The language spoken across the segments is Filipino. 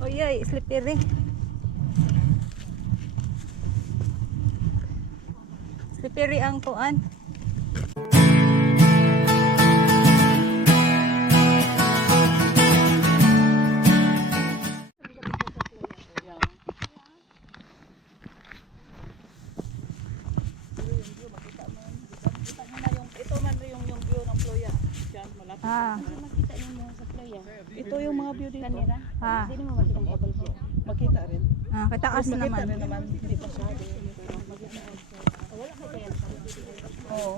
Oyay, slippery. Slippery ang kuan. Makita niyo mo sa playa. Ito yung mga view dito. Kanira. Ah. Hindi mo makita ang bubble view. Makita rin. Ah, kataas Makita naman. rin naman. Hindi pa siya. Wala ka kaya. Oo.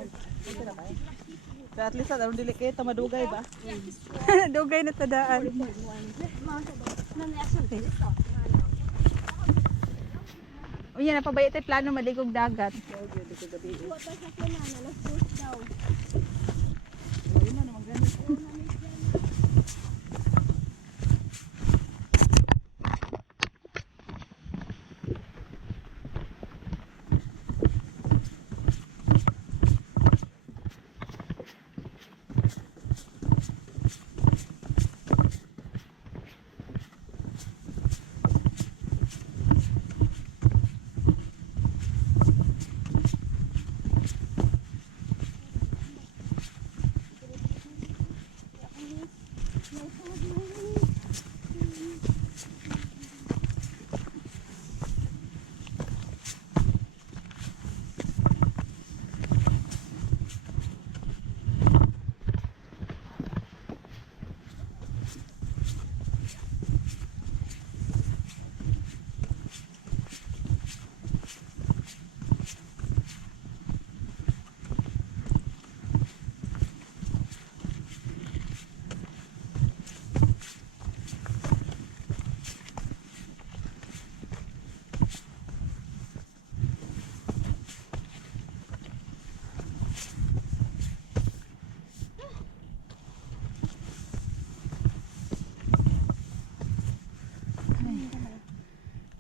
Okay na kayo. Kaya at least alam dili kayo tamadugay ba? Dugay na tadaan. O yan, napabaya tayo plano maligog dagat.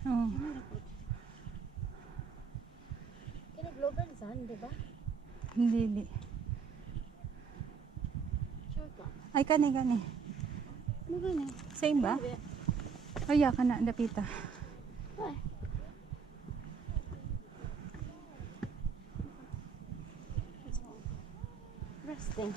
Oh. Kini global saan, di ba? Hindi. Sure ka. Ay, kani. Ano gani? Same ba? Ay, ka na, dapita. Ay. Resting.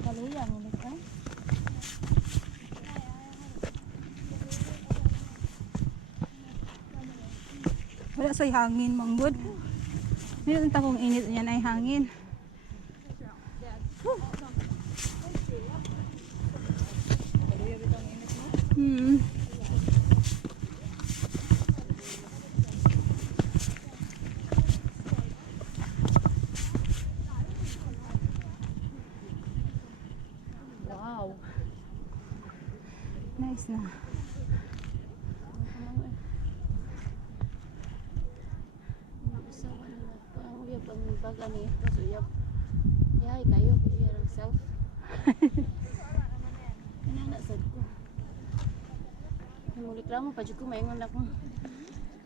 Kaluyang ulit ka. Wala so'y hangin, manggod. Hindi lang kung init yan ay hangin. Hmm. Wow. Nice na. Pag-ani, pasuyap. Yahay kayo, kaya lang self. Nanasad ko. Reklamo pa jud ko, maingon ako.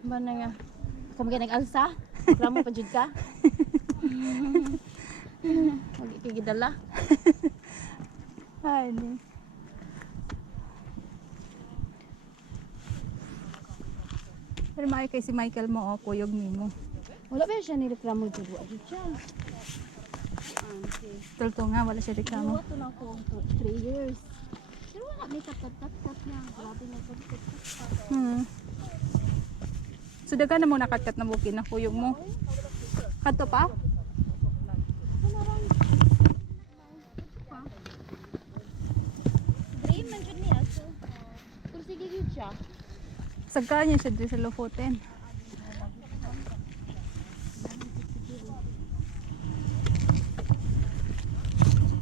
Ba na nga. Kami ka nag-alsa? Reklamo pa jud ka? Huwag ikigidala. Ay, di. Pero maayo kay si Michael mo, kuyog nimo. Wala ba siya nireklamo jud? Wala jud siya. Tulto nga, wala siya reklamo. Ito na ako 3 years. Pero wala may tat-tat na. Grabe na tat-tat. So daga na mo nakakat na bukin na kuyog mo. Kadto pa? Dream man jud niya. So, pero sige jud siya. Sagka niya siya dito sa Lofoten.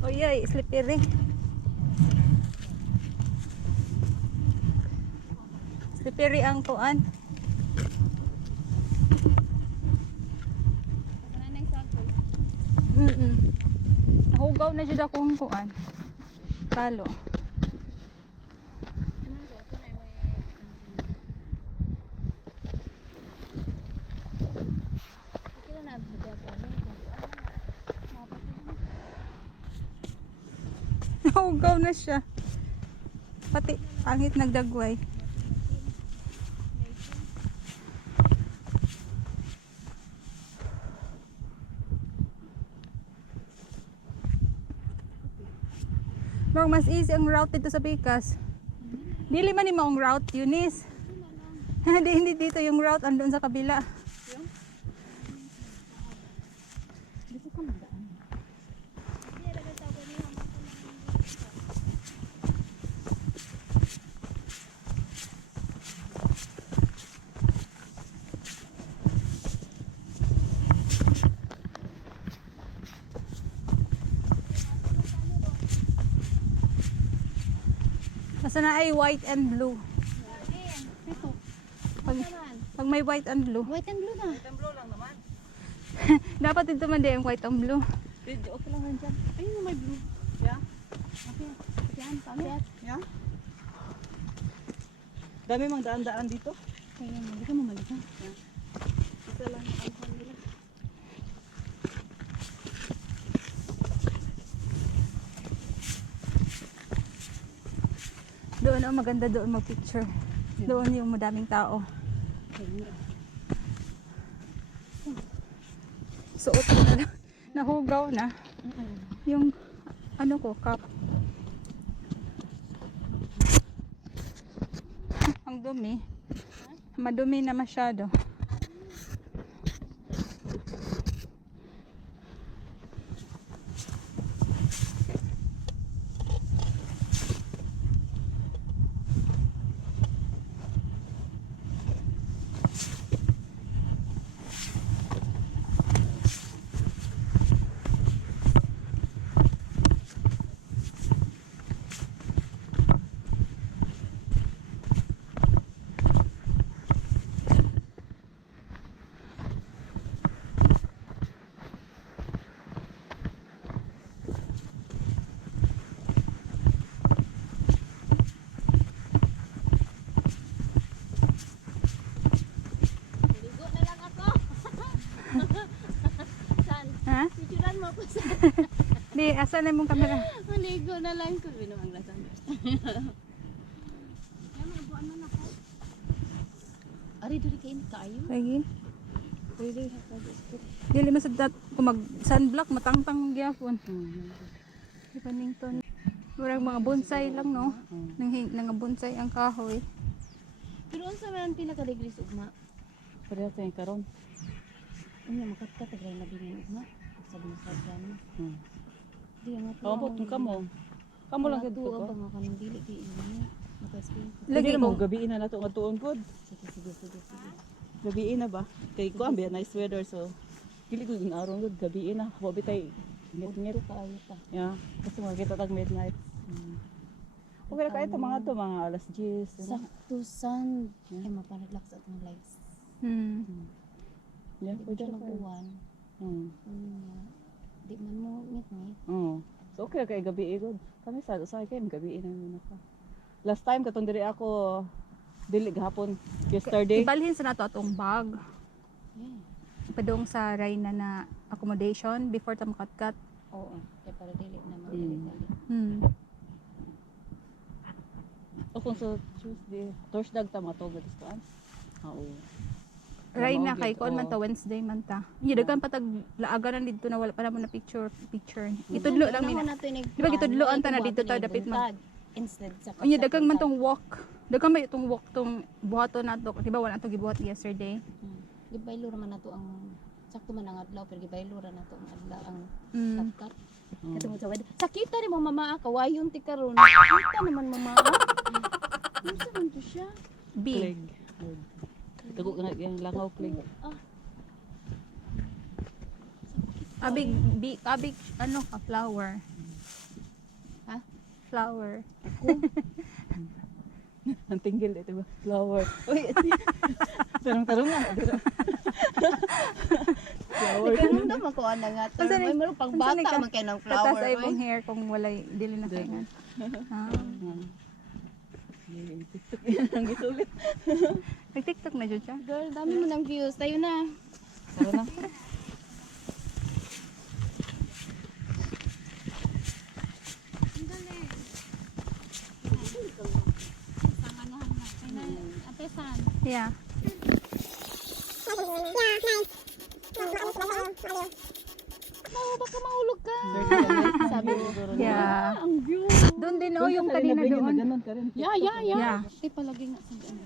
Oyay, slippery. Slippery ang kuan. Nahugaw na jud akong kuan. Talo. Nahugaw na siya. Pati pangit nagdagway. Bang mas easy ang route dito sa Pikas. Dili man ni maong route, Eunice. Hindi dito yung route andun sa kabila. Dito ka magdaan. Basta na ay white and blue. Ito. Pag may white and blue. White and blue na. Templo lang naman. Dapat dito man din yung white and blue. Okay lang yan dyan. Ayun may blue. Yeah? Okay. Yan, pangit. Yeah? Dami mang daan-daan dito. Kaya mo, di ka mamalik ha. Isa lang ang alcohol nila. Doon ang maganda doon mag-picture. Doon yung madaming tao. Suot ko na lang. Nahugaw na. Yung ano ko, cup. Ang dumi. Madumi na masyado. Ligo na lang ako. San? Ha? Picturean mo ako sa. Di, asan na mong kamera? Maligo na lang ko. Binuang lasan. Yan, magabuan man ako. Ari, duri kayo kaayo. Lagi. Pwede. Dili man sa dat kung mag sunblock matangtang ang gyapon. Di panington. Murag mga bonsai lang no. Nang bonsai ang kahoy. Pero unsa man pinaka-degrees ugma? Pareho tayong karon. Unya makatkat agay na binin ugma. Sabi sa gani. Di nga to. Kapot mo kamo. Kamo lang gid Tuwa ko. ba nga kanang dili kay ini. Makaspin. Lagi Lagi mo ko. gabiin na nato nga tuon pod. Sige. Gabiin na ba? Kay ko ambi nice weather so dili ko ginaron gud gabiin na. Wa bitay ngit-ngit. Ito kaayo ta. Yeah, kasi makita tag midnight. Okay na kahit mga to mga alas 10. Sakto san. Ay mapanaglax sa atong lights. Yeah, Di pwede ba na kayo. mag-uwan? Di man mo ngit-ngit. Oo. So okay kay gabi igod. Kami sa kay gabi na muna ka. Last time katong diri ako dili gahapon yesterday. Ibalhin sa nato atong bag. Yeah. Padung sa Rayna na accommodation before ta makatkat. Oo. Kaya para dili na madali-dali. O kung sa Tuesday, Thursday ta matog at istaan. Oo. Rayna Mao kay gyud, kon man oo. ta Wednesday man ta. Iya dagan patag laagaran dito na wala pa naman na picture. Itudlo lang Una mina. na to Di ba gitudloan ta na dito ta dapit mag. Instead sa Unya dagang man tong walk. Dagang may itong walk tong buhaton nato. Di ba wala to gibuhat yesterday. Gibaylo ra man nato ang sakto man ang adlaw pero gibaylo ra nato ang adlaw ang katkat. Katong sa wed. Sakita ni mo mama kawayon ti karon. Kita naman mama. Unsa man to siya? B. Plague. Tago nga yung langaw plague. Abig B, abig ano ka flower. Ha? Flower. Ang tinggil ito ba? Flower. Uy, tarong-tarong nga. flower. Ganun naman ko ana nga. Unsa ni- May meron pang unsa ni bata ka- man kay ng Tatas flower. ay oy. pong hair kung walay dili na kaingan. Ah. TikTok yan ang gisulit. Nag-TikTok na jud siya. Girl, dami mo ng views. Tayo na. Tara na. Ate San. Yeah. Oh, baka mahulog ka. Sabi mo. Yeah. Ang view. Doon din oh yung kanina doon. Ganun ka rin. Yeah. Yeah. Eh, palagi nga sa ano.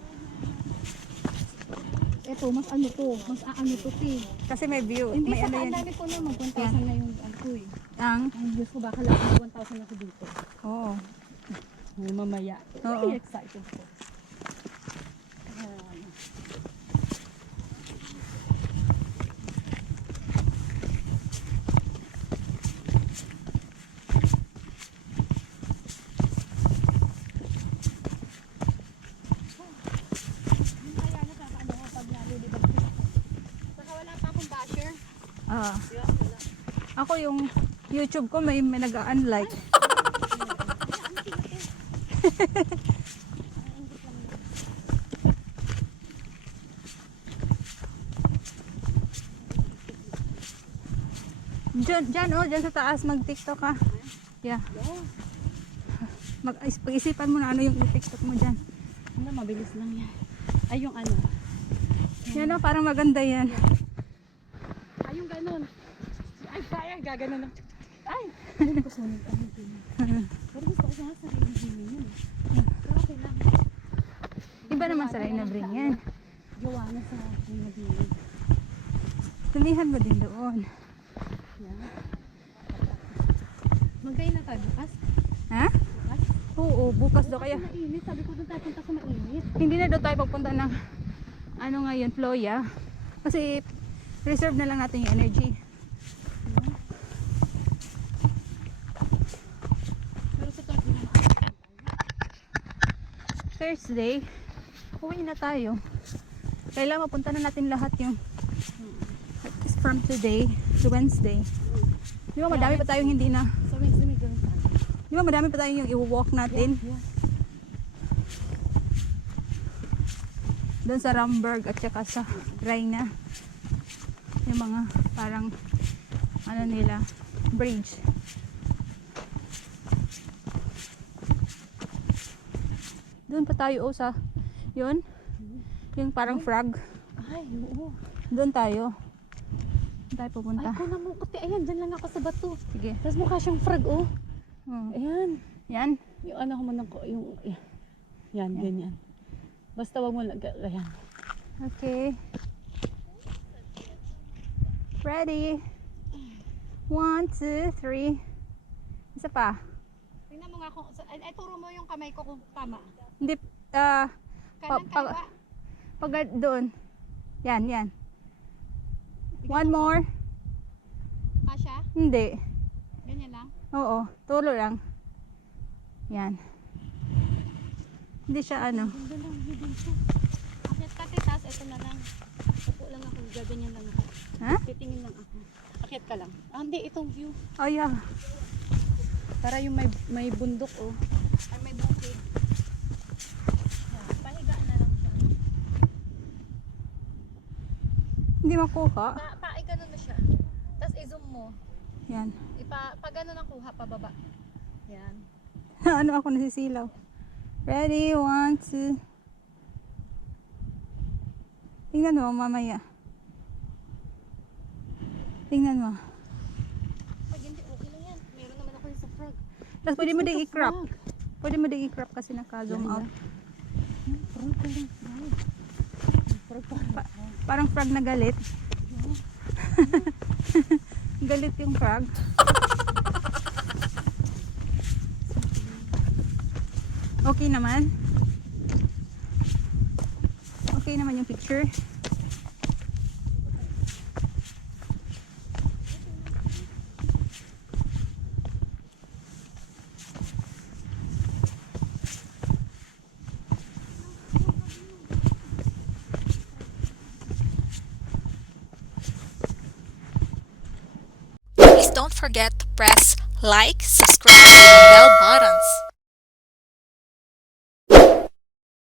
Eto, mas ano to. Mas aano to, te. Kasi may view. Hindi May sa ano ang yan. dami ko na mag 1,000 na yung ano ko eh. Ang? Ang views ko baka lang 1,000 na ko dito. Oo. May mamaya. Oo. Very excited ko. Ah. Ako yung YouTube ko may nag-unlike. Diyan sa taas mag-TikTok ka. Yeah. Pag-isipan mo na ano yung TikTok mo diyan. Ano, mabilis lang yan. Ay, yung ano. Yan oh, parang maganda yan. Ay, yung ganun. Ay, kaya, gaganon lang. Ay! Hindi ko sunod ang hindi. Pero gusto ko sa sarili din yun. Pero okay lang. Iba naman sa line na bring yan. Gawa na sa pinagbilin. Tumihan mo din doon. Magay na tayo bukas. Ha? Bukas? Oo, bukas daw kaya. Mainit. Sabi ko doon tayo punta sa mainit. Hindi na daw tayo pagpunta ng ano ngayon, Floya. Kasi reserve na lang natin yung energy. Pero sa Thursday na Thursday, uwi na tayo. Kailangan mapunta na natin lahat yung from today to Wednesday. Di ba madami pa tayong hindi na, sa Wednesday may ganun tayo. di ba madami pa tayong yung i-walk natin Yeah. doon sa Ramberg at saka sa Reyna. Yung mga parang ano nila, bridge. Doon pa tayo sa yun, yung parang frog. Ay, oo. Doon tayo. Doon tayo pupunta. Ay, ko na mo. Kasi ayan, dyan lang ako sa bato. Sige. Tapos mukha siyang frog, oh. Ayan. Yan. Yung ano ko man ako, yung... Yan, ganyan. Basta wag mo lang... Ayan. Okay. Ready? 1, 2, 3. Isa pa. Tingnan mo nga kung... Ay, turo mo yung kamay ko kung tama. Hindi, Kanan, kaliwa. pag doon. Yan. One more. Kasha? Hindi. Ganyan lang. Oo, tulo lang. Yan. Hindi siya ano. Ganda lang, hidden siya. Akit ka, titas, ito na lang. Upo lang ako, gaganyan lang ako. Ha? Titingin lang ako. Akit ka lang. Ah, hindi, itong view. Oh, yeah. Para yung may bundok, oh. Ay, may bukid. Yan, pahiga na lang siya. Hindi makuha. Ganun mo siya. Tapos i-zoom mo. Yan. Pag ganun ang kuha, pababa. Yan. Ano ako nasisilaw. Ready? 1, 2. Tingnan mo mamaya. Tingnan mo. Pag hindi, okay lang yan. Meron naman ako yung sa frog. Tapos pwede mo din i-crop. Pwede mo din i-crop kasi naka-zoom out. Frog pa lang, frog. Frog pa. Parang frog na galit. Galit yung frog. Okay naman. Okay naman yung picture. don't forget to press like, subscribe,